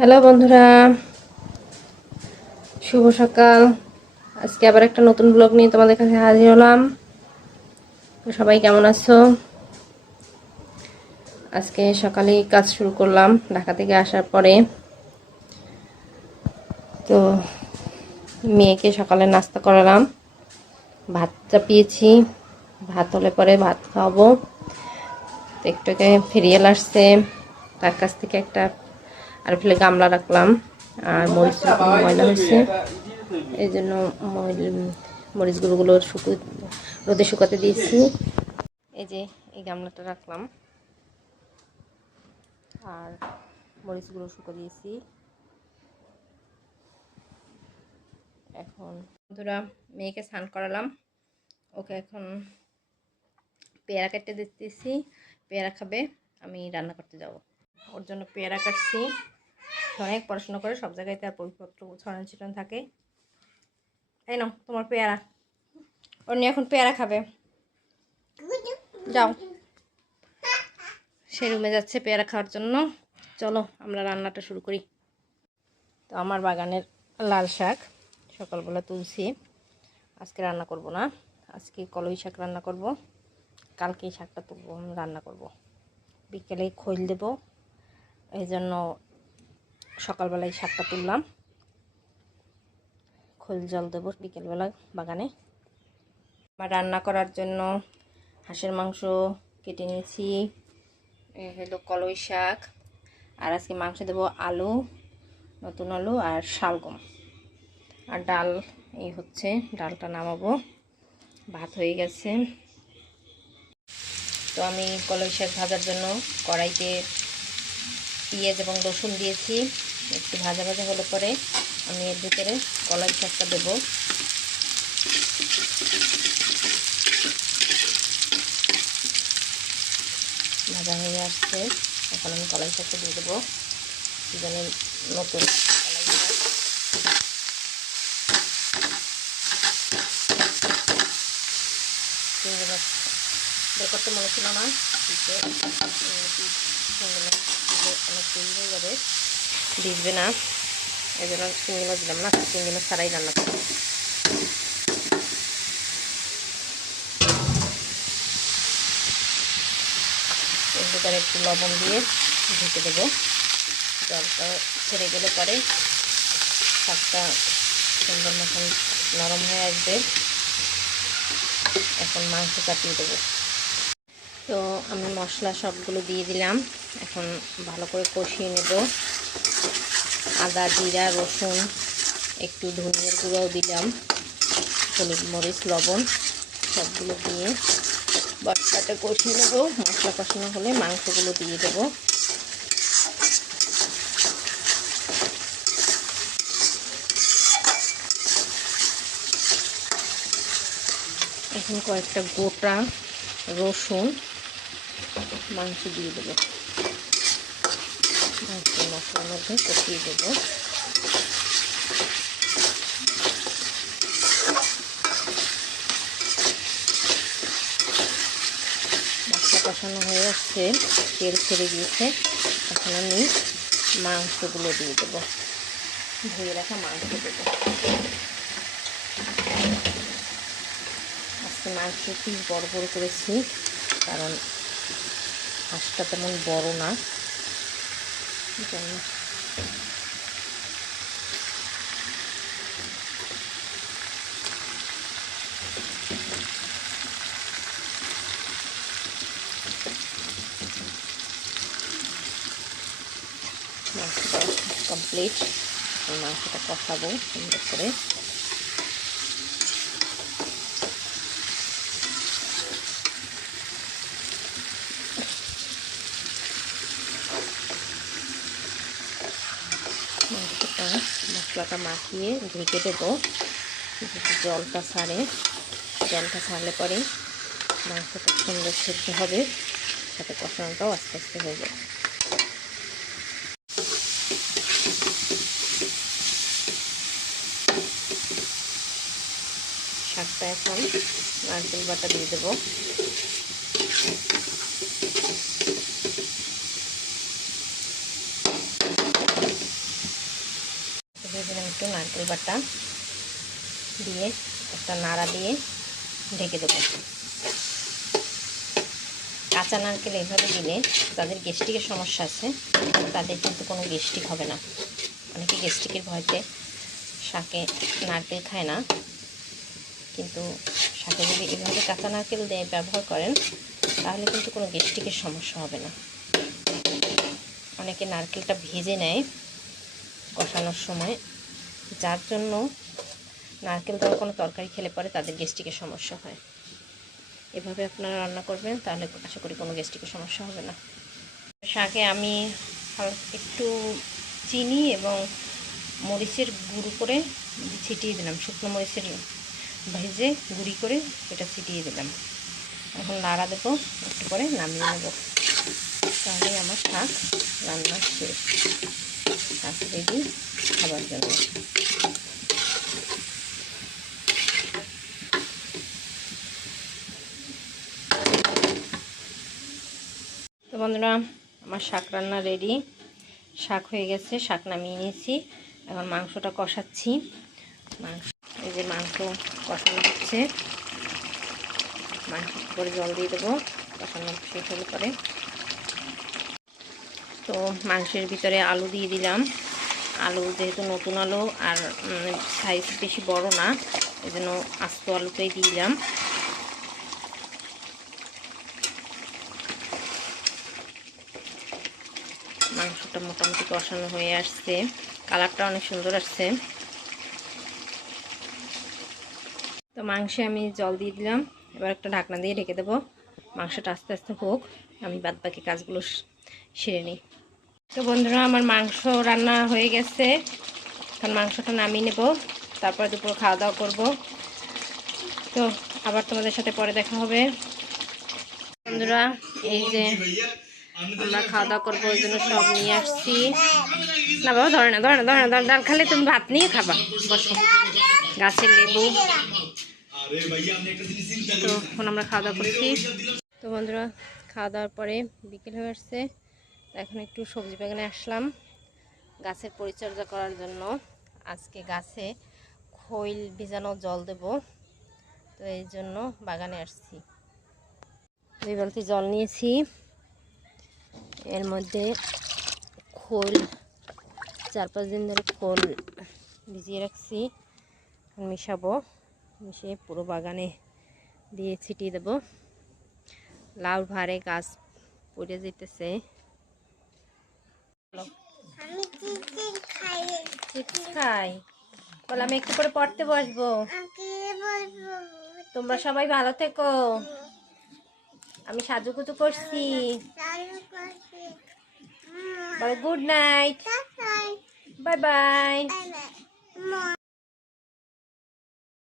Hello বন্ধুরা, শুভ সকাল। আজকে আবার একটা নতুন ব্লগ নিয়ে তোমাদের কাছে হাজির হলাম। তো সবাই কেমন আছো? আজকে সকালে কাজ শুরু করলাম ঢাকা থেকে আসার পরে। তো মেয়েকে সকালে নাস্তা করালাম, ভাত চাপিয়েছি, ভাত হলে পরে ভাত খাওয়াবো। তো একটুকে ফিরিয়ে আসছে, তার কাছ থেকে একটা আর ফেলে গামলা রাখলাম, আর মরিচ ময়লা হয়েছে, এই জন্য মরিচগুলো রোদে শুকাতে দিয়েছি। এই যে এই গামলাটা রাখলাম আর মরিচগুলো শুকো দিয়েছি। এখন বন্ধুরা মেয়েকে স্নান করালাম, ওকে এখন পেয়ারা কাটতে দিতেছি, পেয়ারা খাবে, আমি রান্না করতে যাব। ওর জন্য পেয়ারা কাটছি। অনেক পড়াশোনা করে, সব জায়গায় তার বইপত্র ছড়ানো ছিটানো থাকে। এই নাও তোমার পেয়ারা, ওর নিয়ে এখন পেয়ারা খাবে। যাও, সে রুমে যাচ্ছে পেয়ারা খাওয়ার জন্য। চলো আমরা রান্নাটা শুরু করি। তো আমার বাগানের লাল শাক সকালবেলা তুলছি, আজকে রান্না করব না, আজকে কলই শাক রান্না করব। কালকে এই শাকটা তুলব, রান্না করব। বিকেলে খৈল দেব, এই জন্য সকালবেলায় শাকটা তুললাম। খৈল জল দেবো বিকেলবেলা বাগানে। আমার রান্না করার জন্য হাঁসের মাংস কেটে নিয়েছি, হলো কলই শাক, আর আজকে মাংস দেবো আলু, নতুন আলু আর শালগম, আর ডাল। এই হচ্ছে ডালটা নামাবো, ভাত হয়ে গেছে। তো আমি কলই শাক ভাজার জন্য কড়াইতে পেঁয়াজ এবং রসুন দিয়েছি। একটু ভাজা ভাজা হলে পরে আমি এর ভিতরে কলাই শাকটা দেবো। ভাজা হয়ে আসছে, এখন আমি কলাই শাকটা দিয়ে দেবো। সিজনের নতুন কলাই শাক। চিংড়ি মাছ বের করতে মনে ছিল না, দিতে অনেক তৈরি হয়ে যাবে, ভিজবে না, এই জন্য চিংড়ি মাছ দিলাম না। চিংড়ি মাছ ছাড়াই রান্না করবো। এর ভিতরে একটু লবণ দিয়ে ঢেকে দেবো। জলটা ছেড়ে গেলে পরে শাকটা সুন্দর মতন নরম হয়ে আসবে। এখন মাংস চাপিয়ে দেবো। তো আমি মশলা সবগুলো দিয়ে দিলাম, এখন ভালো করে কষিয়ে নেব। আদা, জিরা, রসুন, একটু ধনিয়ার গুঁড়াও দিলাম, হলুদ, মরিচ, লবণ সবগুলো দিয়ে মশলাটা কষিয়ে নেব। মশলা কষানো হলে মাংসগুলো দিয়ে দেবো। এখন কয়েকটা গোটা রসুন মাংস দিয়ে দেবো, মাংস মশলার মধ্যে কষিয়ে দেবো। মশলা কষানো হয়ে আসছে, তেল ছেড়ে গিয়েছে। এখন আমি মাংসগুলো দিয়ে দেবো, ধুয়ে রাখা মাংস দেবো। আজকে মাংস পিস বড় বড় করেছি, কারণ হাঁসটা তেমন বড় না, জন্য মাংসটা কমপ্লিট। মাংসটা কষাবো সুন্দর করে। মাংসটা মশলাটা মাখিয়ে ঢেকে দেবো, জলটা ছাড়ে। জলটা ছাড়লে পরে মাংসটা সুন্দর সেদ্ধ হবে, সাথে কষানোটাও আস্তে আস্তে হয়ে যাবে। শাকটা এখন নারকেল বাটা দিয়ে দেবো। একটু নারকেল বাটা দিয়ে একটা নাড়া দিয়ে ঢেকে দেবো। কাঁচা নারকেল এইভাবে দিলে যাদের গ্যাস্ট্রিকের সমস্যা আছে তাদের কিন্তু কোনো গ্যাস্ট্রিক হবে না। অনেকে গ্যাস্ট্রিকের ভয়তে শাকে নারকেল খায় না, কিন্তু শাকে যদি এভাবে কাঁচা নারকেল দিয়ে ব্যবহার করেন তাহলে কিন্তু কোনো গ্যাস্ট্রিকের সমস্যা হবে না। অনেকে নারকেলটা ভেজে নেয় কষানোর সময়, যার জন্য নারকেল দেওয়া কোনো তরকারি খেলে পরে তাদের গ্যাস্ট্রিকের সমস্যা হয়। এভাবে আপনারা রান্না করবেন তাহলে আশা করি কোনো গ্যাস্ট্রিকের সমস্যা হবে না। শাকে আমি একটু চিনি এবং মরিচের গুঁড়ো করে ছিটিয়ে দিলাম, শুকনো মরিচের ভেজে গুঁড়ি করে এটা ছিটিয়ে দিলাম। এখন নাড়া দেবো, একটু করে নামিয়ে নেব, তাহলে আমার শাক রান্না শেষ। শাক রেডি খাবার জন্য। তো বন্ধুরা, আমার শাক রান্না রেডি, শাক হয়ে গেছে, শাক নামিয়ে নিয়েছি। এখন মাংসটা কষাচ্ছি। এই যে মাংস কষানো হচ্ছে, মাংস করে জল দিয়ে দেবো কষানো শেষ হলে পরে। তো মাংসের ভিতরে আলু দিয়ে দিলাম। আলু যেহেতু নতুন আলু আর সাইজ বেশি বড় না, এই জন্য আস্ত আলুটাই দিলাম। মাংসটা মোটামুটি কষানো হয়ে আসছে, কালারটা অনেক সুন্দর আসছে। তো মাংসে আমি জল দিয়ে দিলাম, এবার একটা ঢাকনা দিয়ে ঢেকে দেবো। মাংসটা আস্তে আস্তে হোক, আমি বাদ বাকি কাজগুলো সেরে নিই। তো বন্ধুরা, আমার মাংস রান্না হয়ে গেছে, এখন মাংসটা নামিয়ে নেব, তারপরে দুপুর খাওয়া দাওয়া করবো। তো আবার তোমাদের সাথে পরে দেখা হবে। বন্ধুরা, এই যে আমরা খাওয়া দাওয়া করবো, ওই জন্য সব নিয়ে আসছি। না বাবা, ধরে না, ডাল খালে তুমি ভাত নিয়ে খাবা, বসো। গাছের লেবু। তো এখন আমরা খাওয়া দাওয়া করছি। তো বন্ধুরা, খাওয়া দাওয়ার পরে বিকেল হয়ে আসছে, এখন একটু সবজি বাগানে আসলাম গাছের পরিচর্যা করার জন্য। আজকে গাছে খৈল ভিজানো জল দেব, তো এই জন্য বাগানে আসছি। 2 বালতি জল নিয়েছি, এর মধ্যে খোল 4-5 দিন ধরে খোল ভিজিয়ে রাখছি, মিশাবো, মিশিয়ে পুরো বাগানে দিয়ে ছিটিয়ে দেব। লাউ ভারে গাছ পড়ে যেতেছে। চিপস খাই বলে, আমি একটু করে পড়তে বসবো। তোমরা সবাই ভালো থেকো। আমি সাজুগুজু করছি, বলে গুড নাইট, বাই বাই।